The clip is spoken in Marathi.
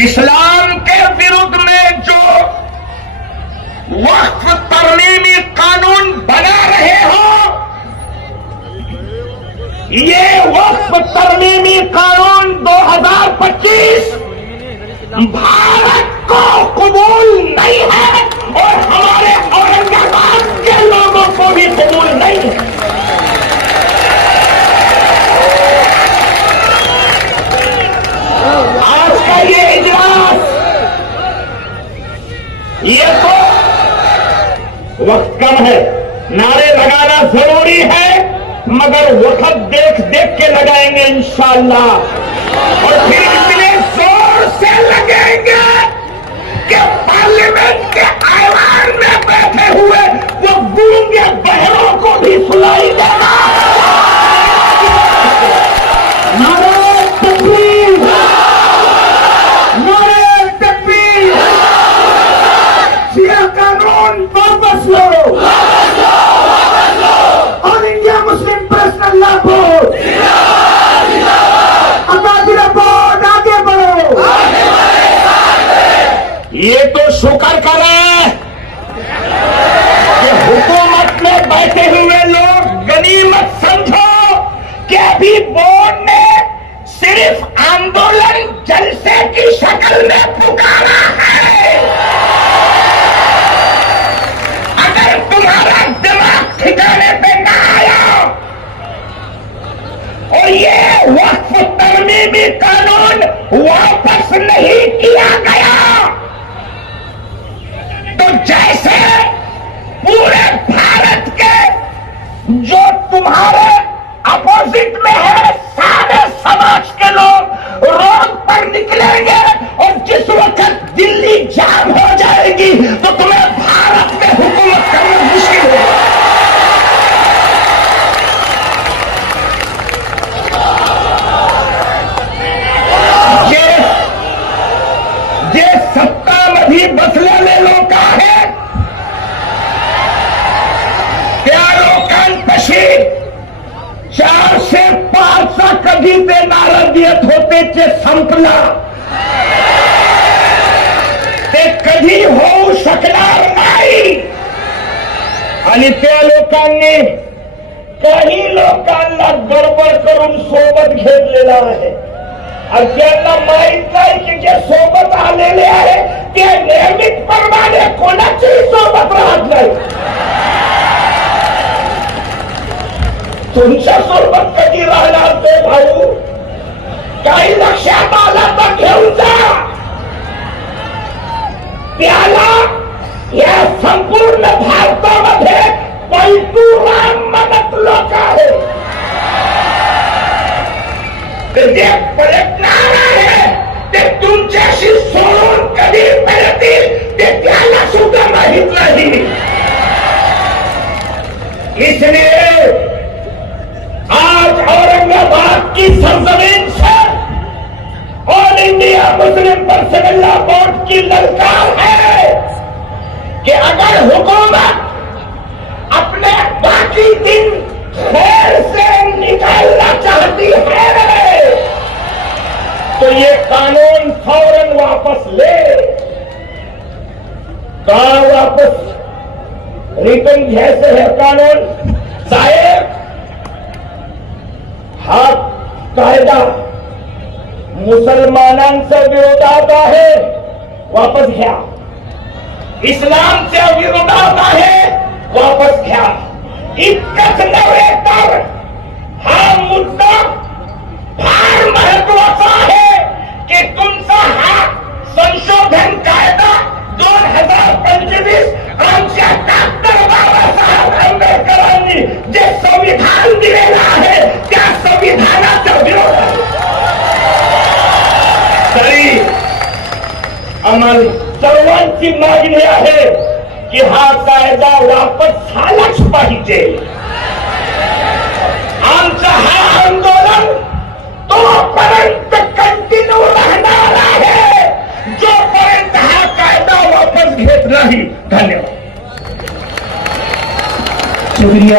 इस्लाम के विरुद्ध में जो वक्फ तरमीमी कानून बना रहे हो, ये वक्फ तरमीमी कानून 2025 भारत को कबूल नहीं है और हमारे औरंगाबाद के लोगों को भी कबूल नहीं है। आज का ये इजलास, ये तो वक्त कम है, नारे लगाना जरूरी है, मगर वक्त देख देख के लगाएंगे इंशाअल्लाह। और फिर इतने जोर से लगेंगे कि पार्लियामेंट के ऐवान में बैठे हुए वो गूंगे बहरों को भी सुनाई देगा। नारे तकबीर, नारे तकबीर, शिया कानून वापस लो, और India Muslim personal law board, अकाबिर बोर्ड आगे बढ़ो। ये तो शुक्र करें कि हुकूमत में बैठे हुए लोग गनीमत समझो कि अभी बोर्ड ने सिर्फ आंदोलन जलसे की शक्ल में पुकारा है। अगर तुम्हारा दिमाग ठिकाने पे ना आया और ये वक्फ तरमीमी कानून वापस नहीं किया गया, तो जैसे पूरे भारत के जो तुम्हारे अपोजिट में है सारे समाज के लोग रोड पर निकलेंगे और जिस वक्त दिल्ली जाम हो जाएगी तो तुम्हें भारत में हुकूमत करना मुश्किल होगा। जे सत्ता मधी बसले लोक आहे त्या लोकांपाशी 4 से 5 कधी ते नारळ देत होते ते संपला, ते कधी होऊ शकणार नाही। आणि त्या लोकांनी काही लोकांना गडबड करून सोबत घेतलेला आहे आणि त्यांना माहित नाही की जे सोबत आलेले आहे ते नियमितपणे कोणाच्याही सोबत राहत नाही। तुमच्या सोबत कधी राहणार ते भाऊ, काही लक्षात आलं तर घेऊन जा। त्याला या संपूर्ण भारतामध्ये पैतूराम म्हणत लोक आहेत, जे पलटणार आहे ते तुमच्याशी सोडून कधी पळतील ते त्याला सुद्धा माहित नाही। इसलिए आज औरंगाबाद की सरजमीन से all India Muslim personal law board की ललकार है कि अगर हुकूमत अपने बाकी दिन खैर से निकालना चाहती है तो ये कानून फौरन वापस ले। कहा वापस रिटर्न घ्यायचं है कानून साहेब? हा कायदा मुसलमानांच्या विरोधात आहे, वापस घ्या। इस्लामच्या विरोधात आहे, वापस घ्या। इतकंच नव्हे तर हा मुद्दा फार महत्वाचा आहे की तुमचा हा संशोधन कायदा 2025 आमच्या डॉक्टर बाबासाहेब आंबेडकरांनी जे संविधान दिलेलं आहे त्या संविधानाचा विरोध आहे। तरी आम्हाला सर्वांची मागणी आहे की हा कायदा वापस झालाच पाहिजे। आमचं हा आंदोलन तोपर्यंत कंटिन्यू राहणार आहे जोपर्यंत हा कायदा वापस घेत नाही। धन्यवाद, शुक्रिया।